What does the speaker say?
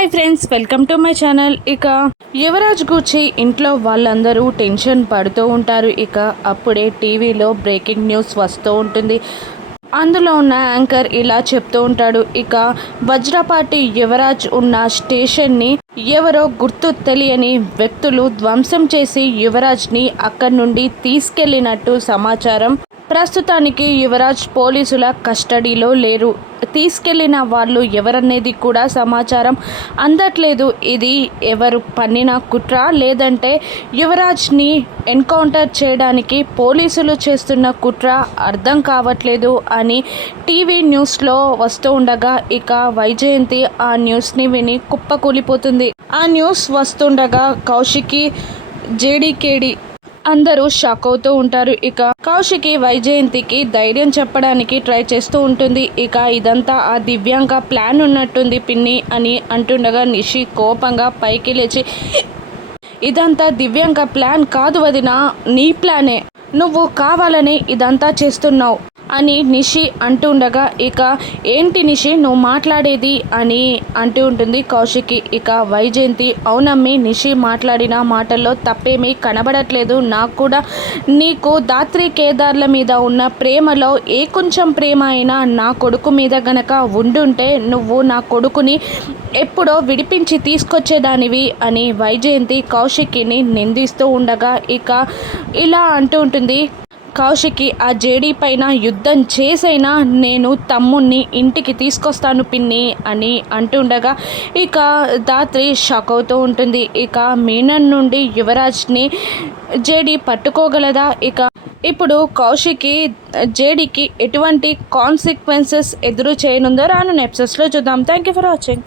Hi friends, welcome to my channel. ఇక యువరాజ్ గురించి ఇంట్లో వాళ్ళందరూ టెన్షన్ పడుతూ ఉంటారు. ఇక అప్పుడే టీవీలో బ్రేకింగ్ న్యూస్ వస్తూ ఉంటుంది. అందులో ఉన్న యాంకర్ ఇలా చెప్తూ ఉంటాడు. ఇక వజ్రపాటి యువరాజ్ ఉన్న స్టేషన్ని ఎవరో గుర్తు తెలియని వ్యక్తులు ధ్వంసం చేసి యువరాజ్ని అక్కడి నుండి తీసుకెళ్లినట్టు సమాచారం. ప్రస్తుతానికి యువరాజ్ పోలీసుల కస్టడీలో లేరు. తీసుకెళ్లిన వాళ్ళు ఎవరనేది కూడా సమాచారం అందట్లేదు. ఇది ఎవరు పన్నిన కుట్ర, లేదంటే యువరాజ్ని ఎన్కౌంటర్ చేయడానికి పోలీసులు చేస్తున్న కుట్ర అర్థం కావట్లేదు అని టీవీ న్యూస్లో వస్తూ ఉండగా ఇక వైజయంతి ఆ న్యూస్ని విని కుప్పకూలిపోతుంది. ఆ న్యూస్ వస్తుండగా కౌశికి, జేడీకేడి అందరూ షాక్ అవుతూ ఉంటారు. ఇక కౌశికి వైజయంతికి ధైర్యం చెప్పడానికి ట్రై చేస్తూ ఉంటుంది. ఇక ఇదంతా ఆ దివ్యాంగ ప్లాన్ ఉన్నట్టుంది పిన్ని అని అంటుండగా నిషి కోపంగా పైకి లేచి, ఇదంతా దివ్యాంగ ప్లాన్ కాదు వదినా, నీ ప్లానే, నువ్వు కావాలని ఇదంతా చేస్తున్నావు అని నిషి అంటుండగా ఇక ఏంటి నిషి నువ్వు మాట్లాడేది అని అంటూ ఉంటుంది కౌశికి. ఇక వైజయంతి, అవునమ్మి, నిషి మాట్లాడిన మాటల్లో తప్పేమీ కనబడట్లేదు. నాకు కూడా నీకు దాత్రి కేదార్ల మీద ఉన్న ప్రేమలో ఏ కొంచెం ప్రేమ అయినా నా కొడుకు మీద గనక ఉండుంటే నువ్వు నా కొడుకుని ఎప్పుడో విడిపించి తీసుకొచ్చేదానివి అని వైజయంతి కౌశికిని నిందిస్తూ ఉండగా ఇక ఇలా అంటూ ఉంటుంది కౌశికి, ఆ జేడీ పైన యుద్ధం చేసైనా నేను తమ్ముణ్ణి ఇంటికి తీసుకొస్తాను పిన్ని అని అంటుండగా ఇక దాత్రి షాక్ అవుతూ ఉంటుంది. ఇక మీనన్ నుండి యువరాజ్ని జేడీ పట్టుకోగలదా? ఇక ఇప్పుడు కౌశికి జేడీకి ఎటువంటి కాన్సిక్వెన్సెస్ ఎదురు చేయనుందో రాను ఎపిసోడ్స్లో చూద్దాం. Thank you for watching.